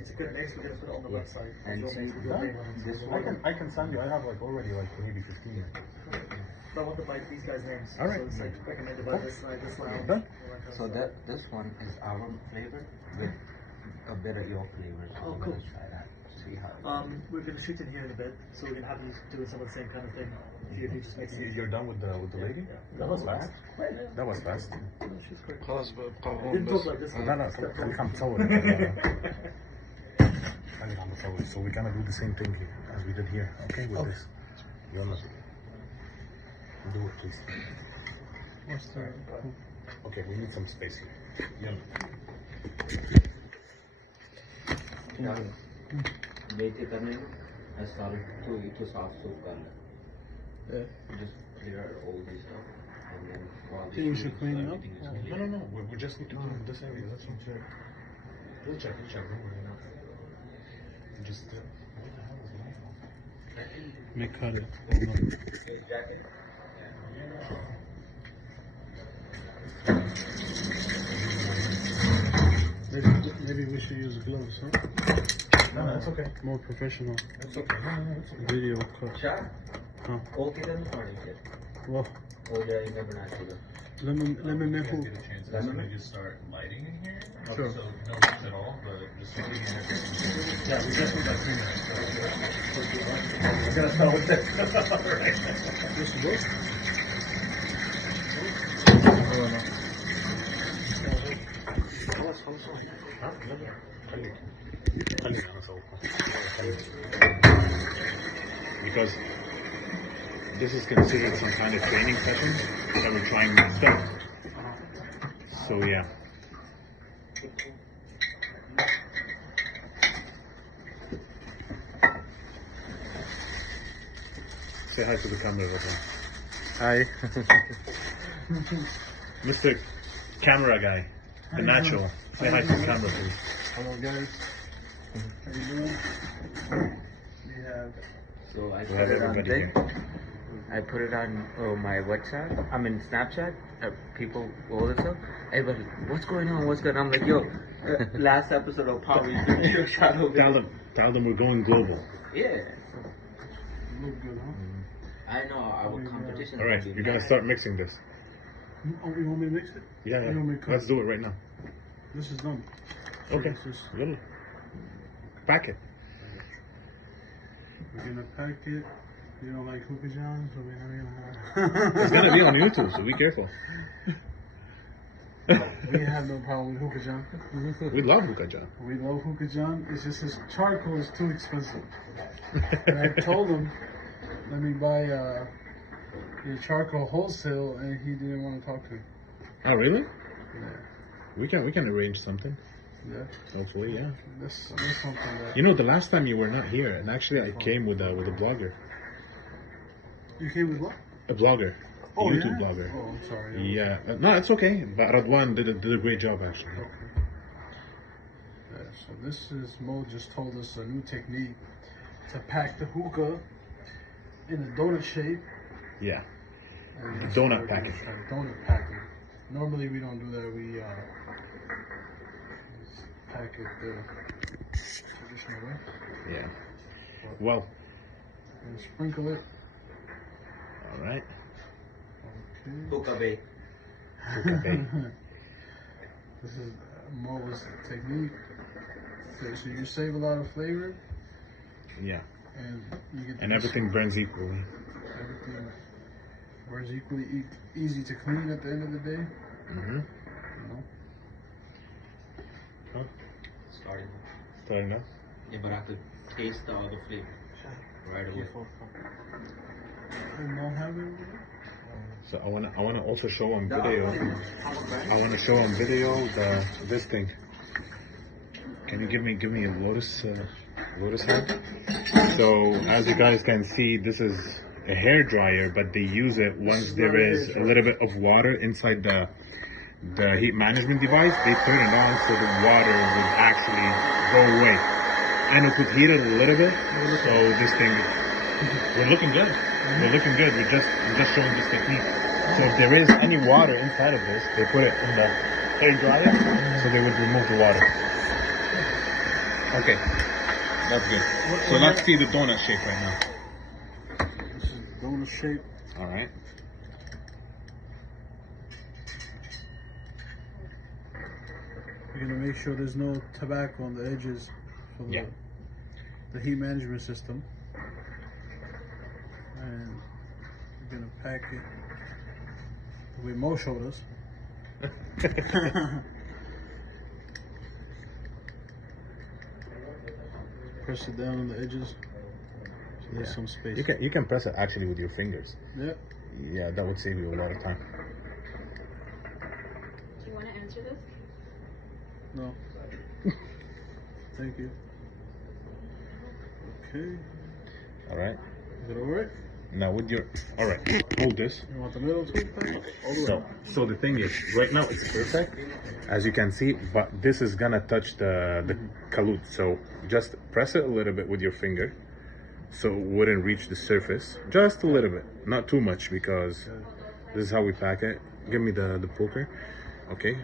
it's a good mix. We're gonna put it on the website. And Your mix with your name on it. This I can send you. I have like already like maybe 15. But I want to buy these guys' names. All right. So it's like recommended by this lounge. Done. so this one is almond flavor with a bitter yolk flavor. So Oh, we're cool. gonna try that. See how. We're gonna shoot in here in a bit, so we're gonna have you doing some of the same kind of thing. See if you just makes it. You're done with the lady? That was fast. That was fast. She's great. خلاص بقى Didn't talk like this. لا لا خليك عم تصور خليك عم تصور. So we're gonna do the same thing here as we did here. Okay with this. يلا. Do it please. What's that? Okay, we need some space here. يلا. बेटे करने में I started to soft soup करना. Yeah. Just clear all this up and then while Think we should clean it up? everything is clear. No. We just need to do this area. That's what check. We'll check. Don't worry enough. Just. What the hell is going on? Make cut it. Jacket. Maybe we should use gloves, huh? No, that's okay. More professional. That's okay. No, that's okay. Video cut. Shah. Huh. Okay then furniture. Well, Oh yeah, you never know. lemon Get nickel. a chance. That's when we just start lighting in here. Sure. So no lights at all, but just clean everything. Yeah, we definitely got clean that. We're gonna start with this. Alright. This is good. Because this is considered some kind of training session that we're trying new stuff. So yeah. Say hi to the camera, Rohan. Hi. Mr. Camera guy, the natural. Say hi to the camera, please. Hello guys. How you doing? We have So I We put have it on everybody thing. here. I put it on my WhatsApp. I mean Snapchat. People all this stuff. Everybody, what's going on? What's going on? I'm like, yo, last episode of Power Video shot over. Tell them we're going global. Yeah. look good, huh? I know our competition. All right, you're gonna start mixing this. Oh, you want me to mix it? Yeah, You want me to cut? let's do it right now. This is done. Okay. This is- Little. Pack it. We're gonna pack it. You don't like hookah john, so we're It's gonna gonna be on YouTube, so be careful. We have no problem with hookah john. We love hookah John. We love hookah john. It's just his charcoal is too expensive. And I told him, let me buy your charcoal wholesale, and he didn't want to talk to me. Oh really? Yeah. We can arrange something. Yeah. Hopefully, yeah. That's something that You know, the last time you were not here, and actually I came with a blogger. you came with what? A blogger. A YouTube yeah? blogger. Oh, I'm sorry. Yeah. No, it's okay. But Radwan did a great job actually. Okay. Yeah, so this is Mo just told us a new technique to pack the hookah in a donut shape. Yeah. And that's Donut what we're packing. gonna try. Donut packing. Normally we don't do that. We just pack it the traditional way. Yeah. Well, And sprinkle it. all right. Okay. Hookah bay. Hookah bay. This is Mo's technique. So you save a lot of flavor, Yeah. and you get And everything burns equally. everything burns equally easy to clean at the end of the day. Mm-hmm. You know. Huh? Starting. Starting now? Yeah, but I could taste the other flavor right away. And not have it. So I wanna also show on video. I wanna show on video this thing. Can you give me a lotus hair? So as you guys can see, this is a hair dryer, but they use it once there is a little bit of water inside the heat management device. They turn it on so the water would actually go away, and it would heat it a little bit. So this thing, we're looking good. We're looking good. I'm just showing this technique. So if there is any water inside of this, they put it in the hair dryer, so they would remove the water. Okay, that's good. So let's see the donut shape right now. This is donut shape. All right. You're gonna make sure there's no tobacco on the edges for Yeah. the heat management system. And you're gonna pack it the way Mo showed us. Press it down on the edges so there's some space. You can press it actually with your fingers. Yep. Yeah, that would save you a lot of time. Do you want to answer this? No. Thank you. Okay. All right. Is it alright? Now with your, all right, hold this. You want the middle too? All the way. So the thing is, right now it's perfect, as you can see, but this is gonna touch the kalut. So just press it a little bit with your finger, so it wouldn't reach the surface. Just a little bit, not too much, because this is how we pack it. Give me the poker. Okay.